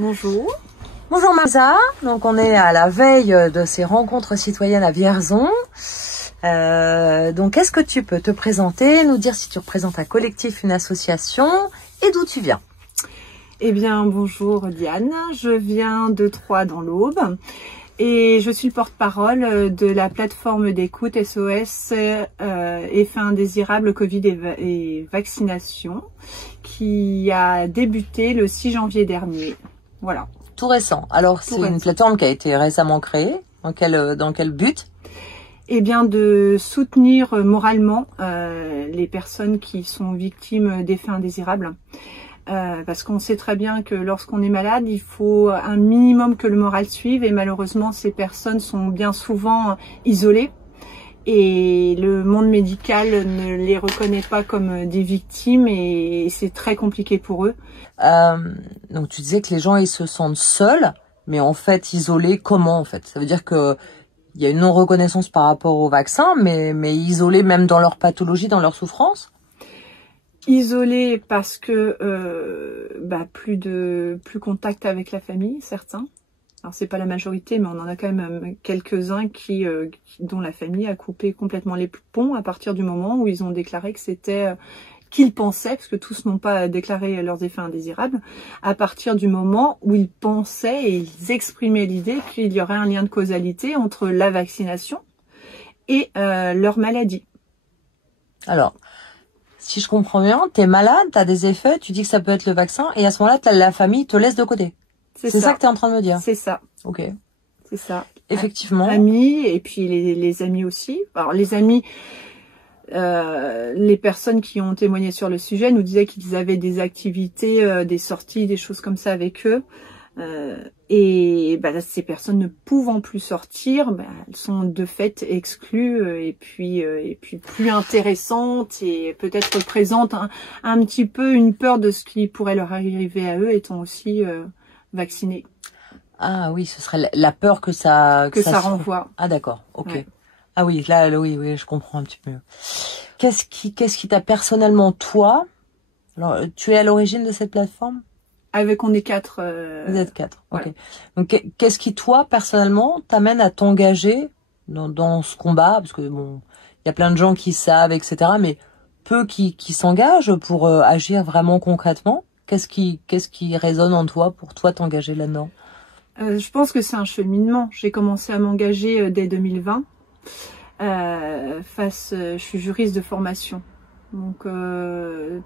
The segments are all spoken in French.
Bonjour. Bonjour Marisa, donc on est à la veille de ces rencontres citoyennes à Vierzon. Donc est-ce que tu peux te présenter, nous dire si tu représentes un collectif, une association et d'où tu viens? Eh bien bonjour Diane, je viens de Troyes dans l'Aube et je suis le porte-parole de la plateforme d'écoute SOS Effets indésirables Covid et vaccination qui a débuté le 6 janvier dernier. Voilà. Tout récent. Alors c'est une plateforme qui a été récemment créée. Dans quel but? Eh bien de soutenir moralement les personnes qui sont victimes d'effets indésirables. Parce qu'on sait très bien que lorsqu'on est malade, il faut un minimum que le moral suive et malheureusement ces personnes sont bien souvent isolées et le monde médical ne les reconnaît pas comme des victimes et c'est très compliqué pour eux. Donc tu disais que les gens ils se sentent seuls, mais en fait isolés comment en fait? Ça veut dire que il y a une non-reconnaissance par rapport au vaccin, mais isolés même dans leur pathologie, dans leur souffrance? Isolés parce que plus contact avec la famille, certains. Alors c'est pas la majorité, mais on en a quand même quelques-uns dont la famille a coupé complètement les ponts à partir du moment où ils ont déclaré que c'était qu'ils pensaient, parce que tous n'ont pas déclaré leurs effets indésirables, à partir du moment où ils pensaient et ils exprimaient l'idée qu'il y aurait un lien de causalité entre la vaccination et leur maladie. Alors, si je comprends bien, t'es malade, t'as des effets, tu dis que ça peut être le vaccin, et à ce moment-là, la famille te laisse de côté. C'est ça que t'es en train de me dire? C'est ça. Ok. C'est ça. Effectivement. Amis, et puis les amis aussi. Alors les amis, les personnes qui ont témoigné sur le sujet nous disaient qu'ils avaient des activités, des sorties, des choses comme ça avec eux. Ces personnes ne pouvant plus sortir, elles sont de fait exclues et puis plus intéressantes et peut-être représentent un petit peu une peur de ce qui pourrait leur arriver à eux étant aussi vaccinés. Ah oui, ce serait la peur que ça renvoie. Ah d'accord, ok. Ouais. Ah oui, là oui, je comprends un petit peu mieux. Qu'est-ce qui t'a personnellement toi? Alors, tu es à l'origine de cette plateforme? On est 4. Vous êtes 4, ok. Ouais. Donc qu'est-ce qui toi personnellement t'amène à t'engager dans ce combat? Parce que bon, il y a plein de gens qui savent, etc. Mais peu qui s'engagent pour agir vraiment concrètement. Qu'est-ce qui résonne en toi pour toi t'engager là-dedans? Je pense que c'est un cheminement. J'ai commencé à m'engager dès 2020. Je suis juriste de formation. Donc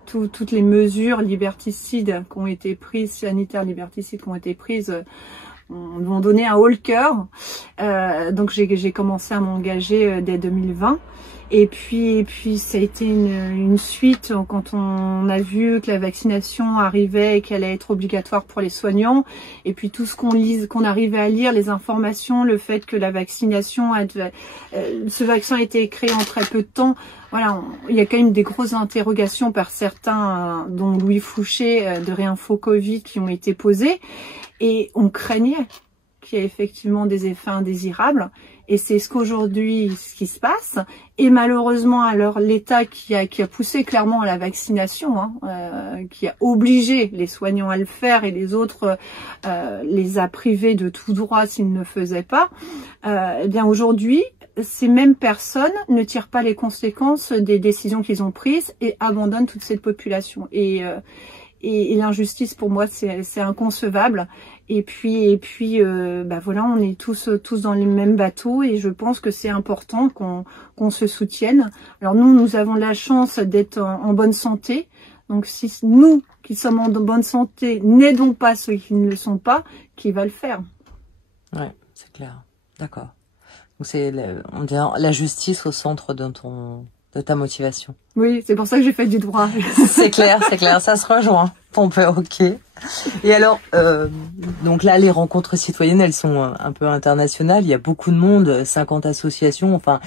toutes les mesures liberticides qui ont été prises, sanitaires liberticides qui ont été prises, m'ont donné un haut le cœur. Donc j'ai commencé à m'engager dès 2020. Et puis ça a été une suite quand on a vu que la vaccination arrivait et qu'elle allait être obligatoire pour les soignants. Et puis tout ce qu'on arrivait à lire, les informations, le fait que la vaccination, ce vaccin a été créé en très peu de temps. Voilà, il y a quand même des grosses interrogations par certains, dont Louis Fouché de Réinfo Covid, qui ont été posées. Et on craignait qu'il y ait effectivement des effets indésirables. Et c'est ce qui se passe. Et malheureusement, alors l'État qui a poussé clairement à la vaccination, qui a obligé les soignants à le faire et les autres les a privés de tout droit s'ils ne le faisaient pas. Eh bien aujourd'hui, ces mêmes personnes ne tirent pas les conséquences des décisions qu'ils ont prises et abandonnent toute cette population. Et l'injustice pour moi c'est inconcevable. Et puis voilà, on est tous dans les mêmes bateaux et je pense que c'est important qu'on se soutienne. Alors nous avons la chance d'être en bonne santé. Donc si nous qui sommes en bonne santé n'aidons pas ceux qui ne le sont pas, qui va le faire? Ouais, c'est clair. D'accord. Donc c'est on dirait la justice au centre de ta motivation. Oui, c'est pour ça que j'ai fait du droit. C'est clair, ça se rejoint. Ok. Et alors, donc là, les rencontres citoyennes, elles sont un peu internationales. Il y a beaucoup de monde, 50 associations, enfin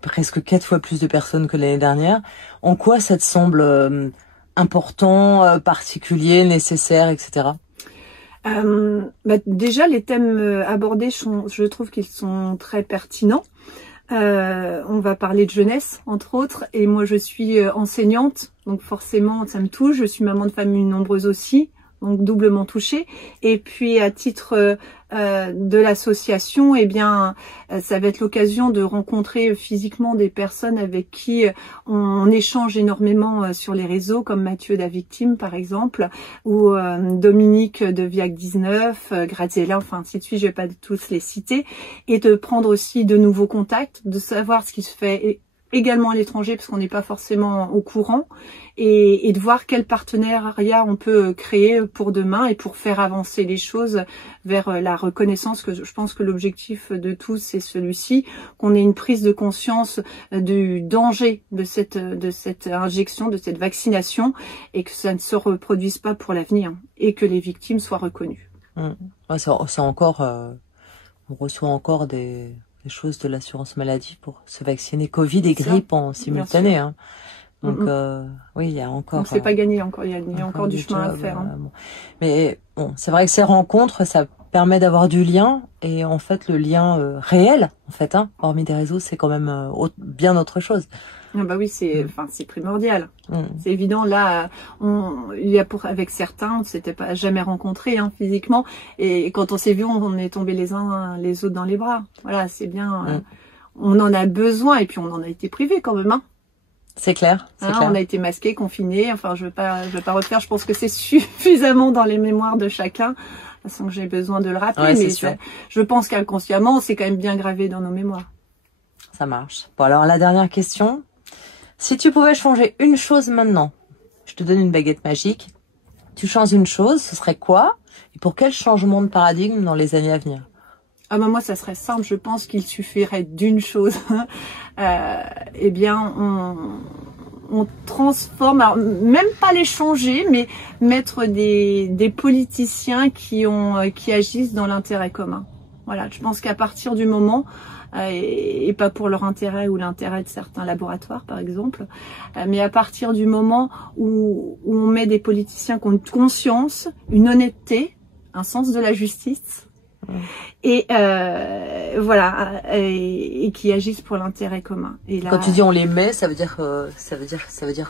presque 4 fois plus de personnes que l'année dernière. En quoi ça te semble important, particulier, nécessaire, etc.? Déjà, les thèmes abordés, je trouve qu'ils sont très pertinents. On va parler de jeunesse, entre autres, et moi je suis enseignante, donc forcément ça me touche. Je suis maman de famille nombreuse aussi, donc doublement touchés. Et puis à titre de l'association, eh bien, ça va être l'occasion de rencontrer physiquement des personnes avec qui on échange énormément sur les réseaux, comme Mathieu da Victime par exemple, ou Dominique de Viac 19, Graziella, enfin ainsi de suite, je vais pas tous les citer, et de prendre aussi de nouveaux contacts, de savoir ce qui se fait également à l'étranger, parce qu'on n'est pas forcément au courant, et de voir quel partenariat on peut créer pour demain et pour faire avancer les choses vers la reconnaissance, que je pense que l'objectif de tous c'est celui-ci, qu'on ait une prise de conscience du danger de cette injection, de cette vaccination, et que ça ne se reproduise pas pour l'avenir, et que les victimes soient reconnues. Ouais, c'est encore, on reçoit encore des choses de l'assurance maladie pour se vacciner Covid et grippe en simultané. Hein. Donc oui, il y a encore. Donc c'est pas gagné encore, il y a encore du chemin à faire. Hein. Bon. Mais bon, c'est vrai que ces rencontres, ça permet d'avoir du lien, et en fait le lien réel, en fait, hein, hormis des réseaux, c'est quand même bien autre chose. Ah bah oui, c'est primordial. C'est évident. Là, il y a avec certains, on s'était pas jamais rencontrés hein, physiquement, et quand on s'est vu, on est tombés les uns les autres dans les bras. Voilà, c'est bien. On en a besoin, et puis on en a été privés quand même. Hein. C'est clair, clair. On a été masqués, confinés. Enfin, je veux pas refaire. Je pense que c'est suffisamment dans les mémoires de chacun, sans que j'ai besoin de le rappeler. Ouais, mais je pense qu'inconsciemment, c'est quand même bien gravé dans nos mémoires. Ça marche. Bon, alors la dernière question. Si tu pouvais changer une chose maintenant, je te donne une baguette magique, tu changes une chose, ce serait quoi? Et pour quel changement de paradigme dans les années à venir? Ah ben moi, ça serait simple. Je pense qu'il suffirait d'une chose. Eh bien, on transforme, alors, même pas les changer, mais mettre des politiciens qui agissent dans l'intérêt commun. Voilà, je pense qu'à partir du moment et pas pour leur intérêt ou l'intérêt de certains laboratoires par exemple, mais à partir du moment où on met des politiciens qui ont une conscience, une honnêteté, un sens de la justice, et voilà, et qui agissent pour l'intérêt commun. Et là, quand tu dis on les met, ça veut dire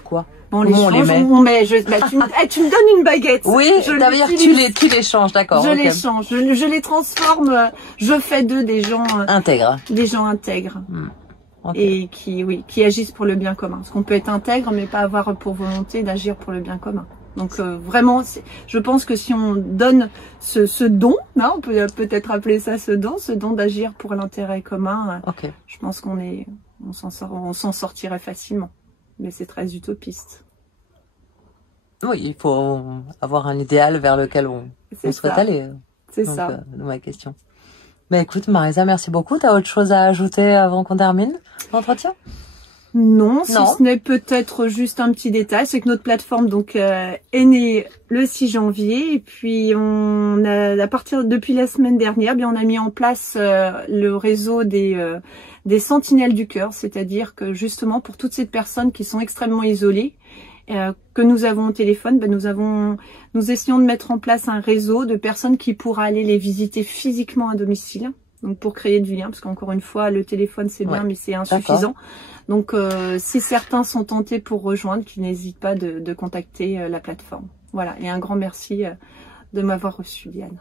quoi? On les change, on met. Tu me donnes une baguette. Oui, ça veut dire que tu les changes, d'accord. Je les change, je les transforme, je fais d'eux des gens intègres. Des gens intègres. Okay. Et qui agissent pour le bien commun. Parce qu'on peut être intègre, mais pas avoir pour volonté d'agir pour le bien commun. Donc vraiment, je pense que si on donne ce don, hein, on peut peut-être appeler ça ce don d'agir pour l'intérêt commun, je pense on s'en sortirait facilement. Mais c'est très utopiste. Oui, il faut avoir un idéal vers lequel on souhaite aller. C'est ça. Ma question. Mais écoute, Marisa, merci beaucoup. T'as autre chose à ajouter avant qu'on termine l'entretien? Non, si ce n'est peut-être juste un petit détail, c'est que notre plateforme donc est née le 6 janvier, et puis on a depuis la semaine dernière, bien on a mis en place le réseau des sentinelles du cœur, c'est-à-dire que justement pour toutes ces personnes qui sont extrêmement isolées, que nous avons au téléphone, nous essayons de mettre en place un réseau de personnes qui pourra aller les visiter physiquement à domicile. Donc pour créer du lien, parce qu'encore une fois, le téléphone c'est bien, mais c'est insuffisant. Donc si certains sont tentés pour rejoindre, qu'ils n'hésitent pas de contacter la plateforme. Voilà, et un grand merci de m'avoir reçu, Diane.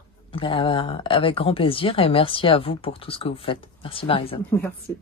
Avec grand plaisir, et merci à vous pour tout ce que vous faites. Merci Marisa. Merci.